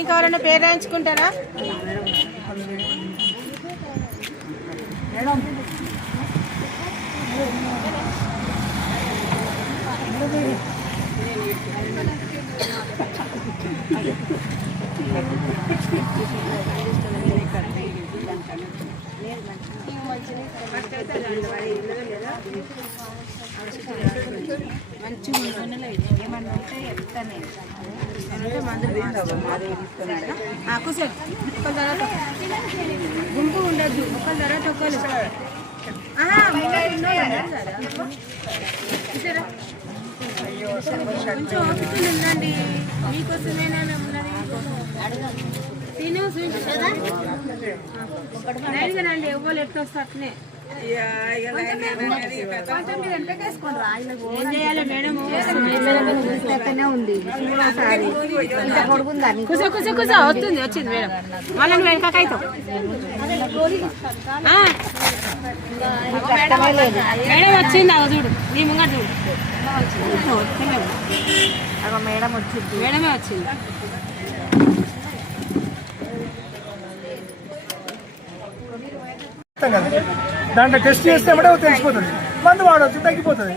ఇంకెవరైనా పేరు రాయించుకుంటారా? గుంపు ఉండద్దు, ఒకరి తర్వాత ఒకరు. కొంచెం ఓపిక ఉందండి, మీకోసమేనా ఉన్నది. తిను చూపించండి, ఎవ్వరు ఎట్లా వస్తే అట్లనే. ఏం చేయాలి మేడం? కూర్చో కూర్చో కూర్చో, వచ్చింది మేడం. మళ్ళీ వెనకైతాం మేడం. వచ్చింది చూడు, నీ ముంగట చూడు. మేడం వచ్చింది, మేడమే వచ్చింది. దాంట్లో టెస్ట్ చేస్తే తెలిసిపోతుంది, మందు వాడవచ్చు, తగ్గిపోతుంది.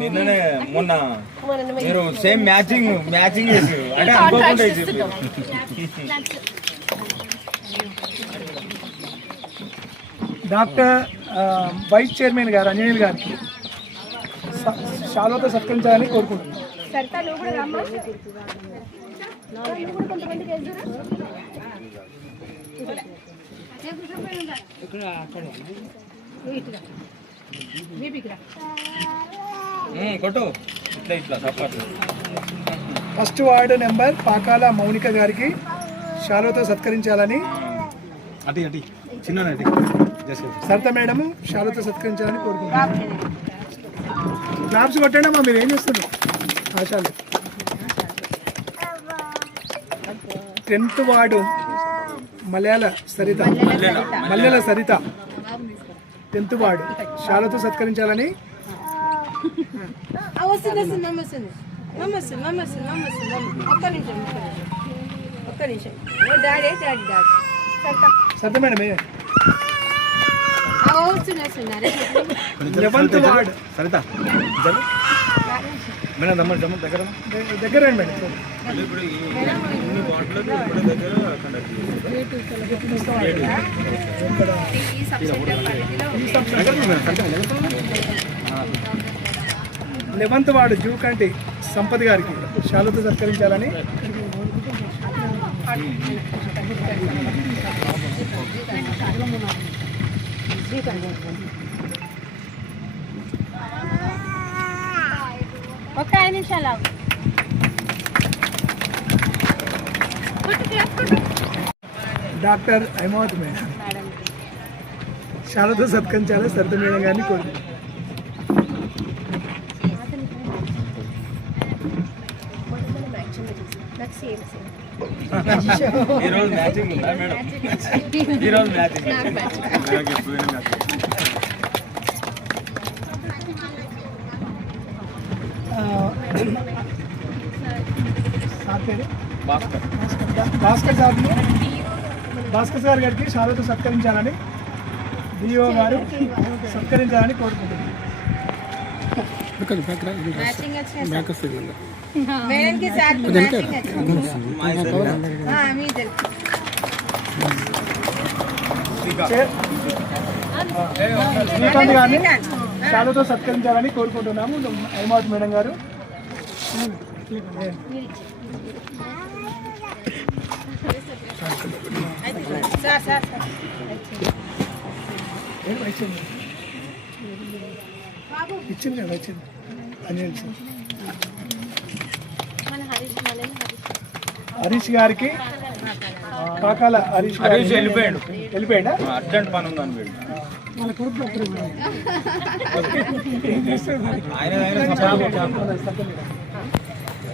నిన్ననే మొన్న మీరు సేమ్ మ్యాచింగ్ చేసి అంటే అనుకోకుండా డాక్టర్ వైస్ చైర్మన్ గారు అంజనేయులు గారికి శాలువాతో సత్కరించాలని కోరుకుంటున్నాను. First ward number Pakala Mounika గారికి శాలువాతో సత్కరించాలని, సరిత మేడం శాలువాతో సత్కరించాలని కోరుకుంటున్నాను. క్లాప్స్ కొట్టండి అమ్మా, మీరు ఏం చేస్తున్నారు? ఆశాలు 10th ward Mallela Saritha 10th ward శాలువాతో సత్కరించాలని. Saritha madam 11th ward Saritha madam దగ్గర madam. 11th ward Jukanti Sampath గారికి శాలువాతో సత్కరించాలని. ఒక 5 నిమిషాలు డాక్టర్ హైమావత్ మేడం శాలువాతో సత్కరించాలని సరిత మేడం గారిని కోరుకుంటున్నాను. ఈరోజు మ్యాచింగ్ ఉందా మేడం? ఈరోజు మ్యాచింగ్ భాస్కర్ సార్ గారికి శాలువాతో సత్కరించాలని డిఓ గారు సత్కరించాలని కోరుకుంటున్నాను. శ్రీకాంత్ గారిని శాలువాతో సత్కరించాలని కోరుకుంటున్నాము. హైమావత్ మేడం గారు ఇచ్చింది కదా, ఇచ్చింది అంజనేయులు సార్. హరీష్ గారికి పాకాల హరీష్ వెళ్ళిపోయాడా? అర్జెంట్ పని ఉందని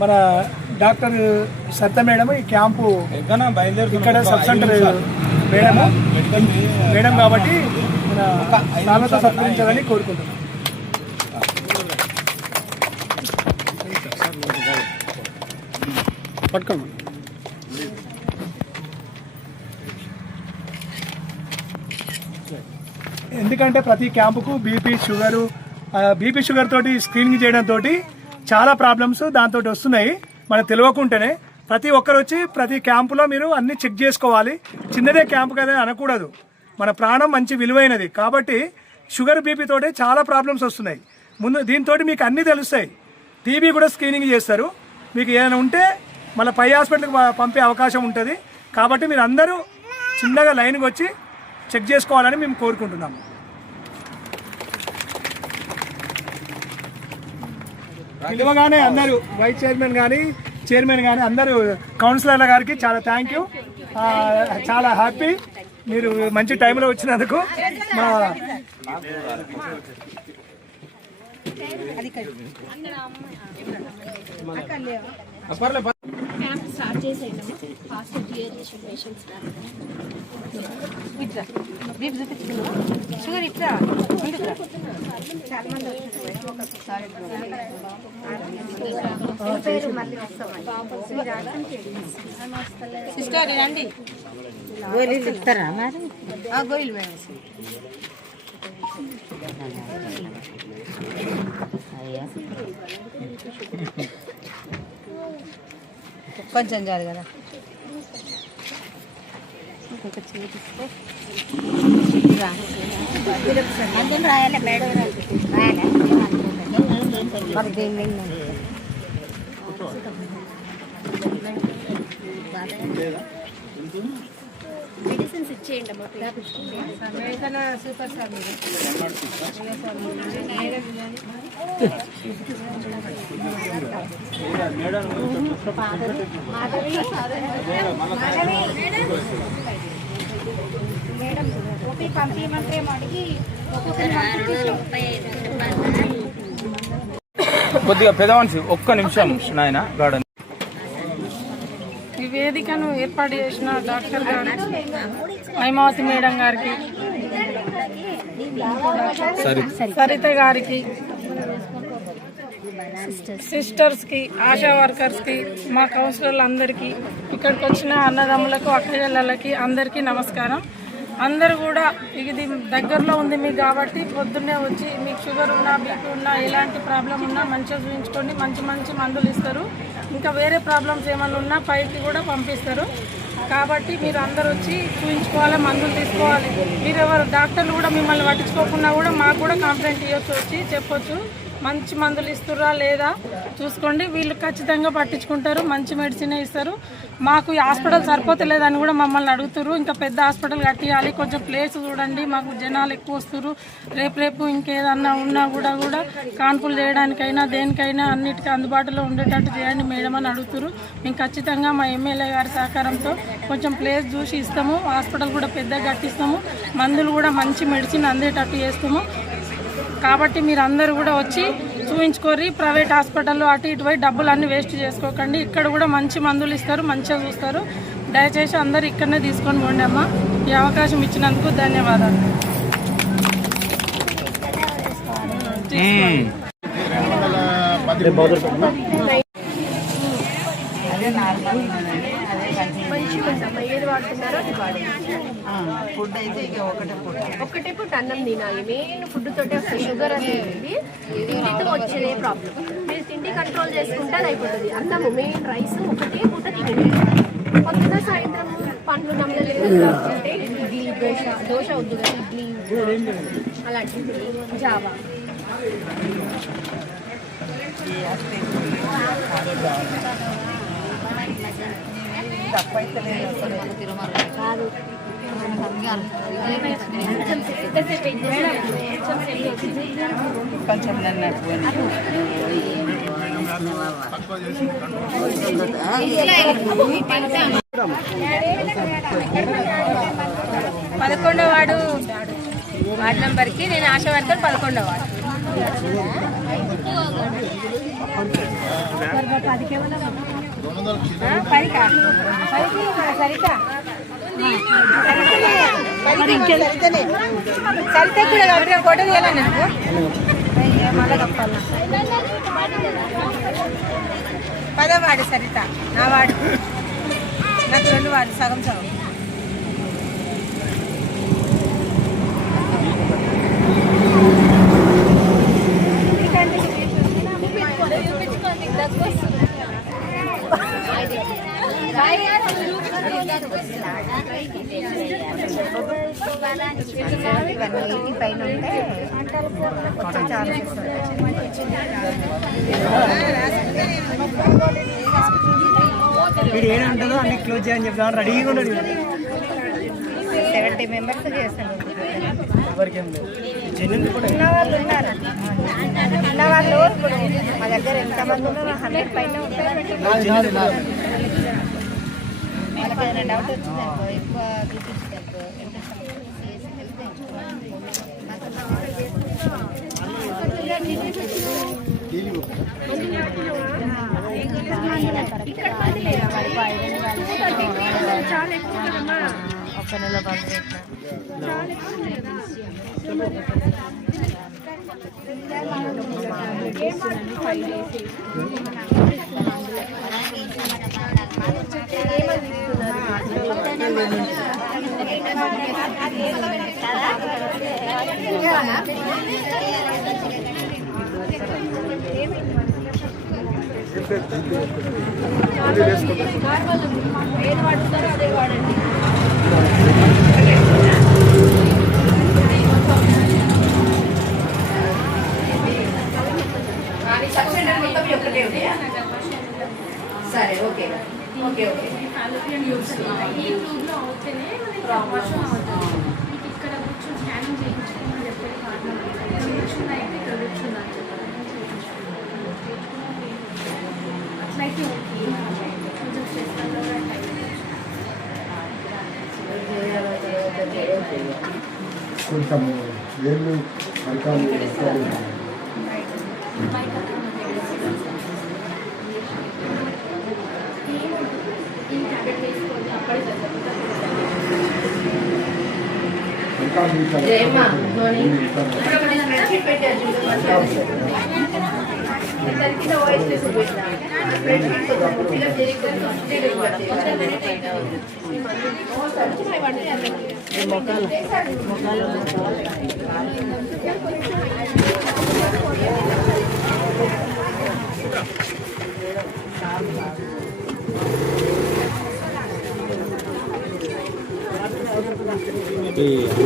మన డాక్టర్ సత్త మేడం ఈ క్యాంపు ఇక్కడ సబ్ సెంటర్ మేడం కాబట్టి మన శాలువాతో సత్కరించాలని కోరుకుంటున్నాం. పట్టుకోండి. ఎందుకంటే ప్రతి క్యాంపుకు బీపీ షుగర్ తోటి స్క్రీనింగ్ చేయడం తోటి చాలా ప్రాబ్లమ్స్ దాంతో వస్తున్నాయి. మనకు తెలియకుంటేనే ప్రతి ఒక్కరు వచ్చి ప్రతి క్యాంపులో మీరు అన్ని చెక్ చేసుకోవాలి. చిన్నదే క్యాంపు కదా అనకూడదు. మన ప్రాణం మంచి విలువైనది కాబట్టి షుగర్ బీపీ తోటి చాలా ప్రాబ్లమ్స్ వస్తున్నాయి. ముందు దీంతో మీకు అన్నీ తెలుస్తాయి. టీబీ కూడా స్క్రీనింగ్ చేస్తారు. మీకు ఏదైనా ఉంటే మళ్ళీ పై హాస్పిటల్కి పంపే అవకాశం ఉంటుంది. కాబట్టి మీరు అందరూ చిన్నగా లైన్కి వచ్చి చెక్ చేసుకోవాలని మేము కోరుకుంటున్నాము. పిలువగానే అందరూ వైస్ చైర్మన్ కానీ చైర్మన్ కానీ అందరూ కౌన్సిలర్ల గారికి చాలా థ్యాంక్ యూ. చాలా హ్యాపీ మీరు మంచి టైంలో వచ్చినందుకు. మా క్యాంప్ స్టార్ట్ చేసేయండి. ఫాస్ట్ డిహైడ్రేషన్ పేషెంట్స్ ఇట్లా బీపీ చూపించుకున్నా షుగర్ ఇట్లా ముందుకు చాలా మంది సిస్టర్ రండి. గోళీలు ఇస్తారా మరి? గోళీలు మేడం కొంచెం చాలు కదా. అందరం రాయాలి మేడం, రాయాలి మెడిసిన్స్ ఇచ్చేయండి అమ్మా. సూపర్ సార్ మీరు మేడం ఓపీ పంపించమంటే అడిగి కొద్దిగా పెద్దవాన్సి ఒక్క నిమిషం నాయన గార్డెన్. ఈ వేదికను ఏర్పాటు చేసిన డాక్టర్ గారు హైమావతి మేడం గారికి, సరిత గారికి, సిస్టర్స్కి, ఆశా వర్కర్స్కి, మా కౌన్సిలర్లు అందరికీ, ఇక్కడికి వచ్చిన అన్నదమ్ములకు, అక్కచెల్లెళ్ళకి అందరికీ నమస్కారం. అందరూ కూడా ఇది దగ్గరలో ఉంది మీకు కాబట్టి పొద్దున్నే వచ్చి మీకు షుగర్ ఉన్నా బీపీ ఉన్నా ఎలాంటి ప్రాబ్లం ఉన్నా మంచిగా చూపించుకోండి. మంచి మంచి మందులు ఇస్తారు. ఇంకా వేరే ప్రాబ్లమ్స్ ఏమైనా ఉన్నా పైకి కూడా పంపిస్తారు. కాబట్టి మీరు అందరూ వచ్చి చూపించుకోవాలి, మందులు తీసుకోవాలి. మీరు ఎవరు డాక్టర్లు కూడా మిమ్మల్ని పట్టించుకోకుండా కూడా మాకు కూడా కంప్లైంట్ ఇవ్వచ్చు, వచ్చి చెప్పొచ్చు. మంచి మందులు ఇస్తుర్రా లేదా చూసుకోండి. వీళ్ళు ఖచ్చితంగా పట్టించుకుంటారు, మంచి మెడిసినే ఇస్తారు. మాకు ఈ హాస్పిటల్ సరిపోతలేదని కూడా మమ్మల్ని అడుగుతారు. ఇంకా పెద్ద హాస్పిటల్ కట్టియాలి, కొంచెం ప్లేస్ చూడండి, మాకు జనాలు ఎక్కువ వస్తారు. రేపు ఇంకేదన్నా ఉన్నా కూడా కాన్పులు చేయడానికైనా దేనికైనా అన్నిటికీ అందుబాటులో ఉండేటట్టు చేయండి మేడం అని అడుగుతారు. మేము ఖచ్చితంగా మా ఎమ్మెల్యే గారి సహకారంతో కొంచెం ప్లేస్ చూసి ఇస్తాము. హాస్పిటల్ కూడా పెద్దగా కట్టిస్తాము. మందులు కూడా మంచి మెడిసిన్ అందేటట్టు చేస్తాము. కాబట్టి మీరు అందరూ కూడా వచ్చి చూపించుకోర్రి. ప్రైవేట్ హాస్పిటల్లో అటు ఇటు పోయి డబ్బులు అన్నీ వేస్ట్ చేసుకోకండి. ఇక్కడ కూడా మంచి మందులు ఇస్తారు, మంచిగా చూస్తారు. దయచేసి అందరూ ఇక్కడనే తీసుకొని పోండి అమ్మా. ఈ అవకాశం ఇచ్చినందుకు ధన్యవాదాలు. ఏది వాడుతున్నారో అది వాడండి. ఫుడ్ అయితే ఇక ఒకటే పూట అన్నం తినాలి. మెయిన్ ఫుడ్ తోటే వస్తుంది షుగర్ అనేది. తిండితో వచ్చేదే ప్రాబ్లం. మీరు తిండి కంట్రోల్ చేసుకుంటే అది అయిపోతుంది. అన్నము మెయిన్ రైస్ ఒకటే పూట తినండి. పొద్దున సాయంత్రం పండ్లు నమ్మలేదు అంటే ఇడ్లీ దోశ వద్దు కదా, ఇడ్లీ అలాంటివి, జావా. కాదు కొంచెం నన్ను 11వ వార్డు నంబర్కి నేను ఆశా వర్కర్ 11వ వార్డు. సరిత కూడా ఫోటో తీయాలా నాకు మళ్ళీ కప్పాలా? 10వ వార్డు సరిత, నా వార్డు. నాకు 2 వార్డు, సగం సగం. పైన ఉంటే మీరు ఏమంటుందో అన్ని క్లోజ్ చేయని చెప్తాను, రెడీగా ఉండదు. 70 మెంబర్స్ చేస్తాను. ఎవరికేం లేదు, జెన్యున్ కూడా ఉన్న వాళ్ళు ఉన్నారు. ఉన్న వాళ్ళు ఇప్పుడు మా దగ్గర ఎంతమంది ఉన్నారు? 100 పైన ఉంటారు. వాళ్ళకి ఏదైనా డౌట్ వచ్చిందనుకో, ఎక్కువ చూపించదనుకో, ఒక్క నెల ఏది వాడుతారో అదే వాడండి. సరే, ఓకే ఓకే ఓకే. ఈ ట్యూబ్లో అవుతేనే మనకి ఆపరేషన్ అవుతుంది. మీకు ఇక్కడ కూర్చొని స్కానింగ్ చేయించుకోమని చెప్పేది కారణం చేయించుకున్నా అయితే ఇక్కడ కూర్చున్నా అని చెప్పాలి. అట్లయితే ఓకే, కొంచెం చేస్తాను కొంచెం వేళ్ళు అరకాలు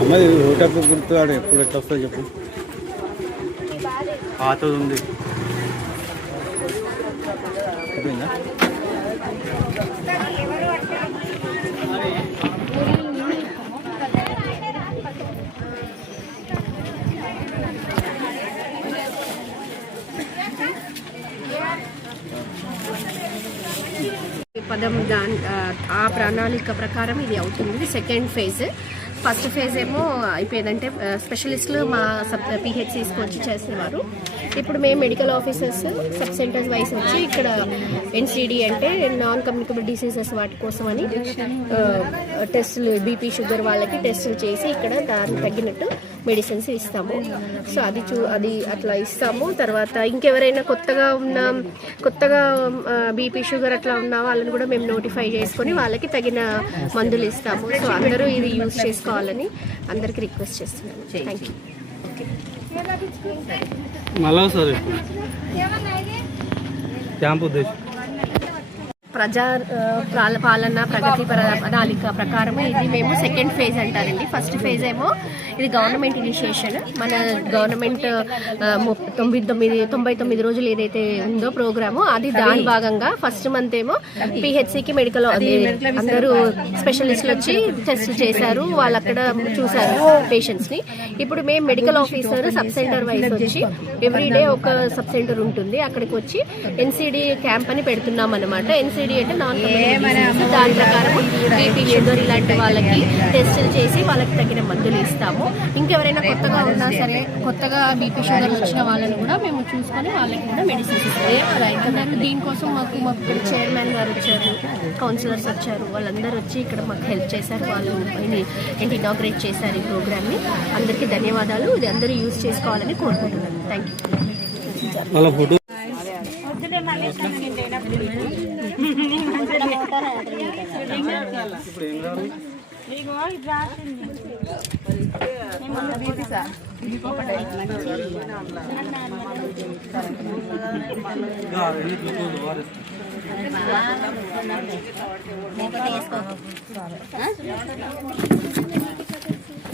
అమ్మది ఓటకు గుర్తు ఆడ ఎప్పుడు ఎట్లా వస్తుంది చెప్పు, పాతది ఉంది. పదం ఆ ప్రణాళిక ప్రకారం ఇది అవుతుంది. Second phase. ఫస్ట్ ఫేజ్ ఏమో అయిపోయిందంటే స్పెషలిస్టులు మా పిహెచ్సిస్కి వచ్చి చేసేవారు. ఇప్పుడు మేము medical officers sub centres wise వచ్చి ఇక్కడ ఎన్సిడి అంటే నాన్ కమ్యూనికబుల్ డిసీజెస్ వాటి కోసమని టెస్టులు, బీపీ షుగర్ వాళ్ళకి టెస్టులు చేసి ఇక్కడ దానికి తగ్గినట్టు మెడిసిన్స్ ఇస్తాము. సో అది అట్లా ఇస్తాము. తర్వాత ఇంకెవరైనా కొత్తగా బీపీ షుగర్ అట్లా ఉన్న వాళ్ళని కూడా మేము నోటిఫై చేసుకొని వాళ్ళకి తగిన మందులు ఇస్తాము. సో అందరూ ఇది యూజ్ చేసుకోవాలని అందరికీ రిక్వెస్ట్ చేస్తున్నాను. Thank you. మళ్ళా సార్ క్యాంప్ ఉద్దేశం ప్రజా పాలన ప్రగతి ప్రణాళిక ప్రకారం ఇది మేము సెకండ్ ఫేజ్ అంటారండి. ఫస్ట్ ఫేజ్ ఏమో ఇది గవర్నమెంట్ ఇనిషియేషన్. మన గవర్నమెంట్ 99 రోజులు ఏదైతే ఉందో ప్రోగ్రాము, అది దాని భాగంగా ఫస్ట్ మంత్ ఏమో పిహెచ్సికి మెడికల్ అందరూ స్పెషలిస్టులు వచ్చి టెస్ట్ చేశారు. వాళ్ళు అక్కడ చూశారు పేషెంట్స్ని. ఇప్పుడు మేము medical officer sub centre wise వచ్చి ఎవ్రీడే ఒక సబ్ సెంటర్ ఉంటుంది, అక్కడికి వచ్చి ఎన్సిడి క్యాంప్ అని పెడుతున్నాం అనమాట. ఎన్సిడి అంటే నాన్ కమ్యూనికబుల్. దాని ప్రకారం బీపీ షుగర్ ఇలాంటి వాళ్ళకి టెస్టులు చేసి వాళ్ళకి తగిన మందులు ఇస్తాము. ఇంకెవరైనా కొత్తగా ఉన్నా సరే, కొత్తగా బీపీ షుగర్ వచ్చిన వాళ్ళని కూడా మేము చూసుకొని వాళ్ళకి కూడా మెడిసిన్స్ ఇస్తాము. దీనికోసం మాకు ఇక్కడ చైర్మన్ గారు వచ్చారు, కౌన్సిలర్స్ వచ్చారు, వాళ్ళందరూ వచ్చి ఇక్కడ మాకు హెల్ప్ చేశారు. వాళ్ళు ఇనాగ్రేట్ చేశారు ఈ ప్రోగ్రామ్ని. అందరికీ ధన్యవాదాలు. ఇది అందరూ యూజ్ చేసుకోవాలని కోరుకుంటున్నాను. Thank you. ఇప్పుడు ఏం కావాలి?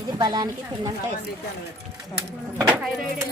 ఇది బలానికి తిన్నంత థైరాయిడ్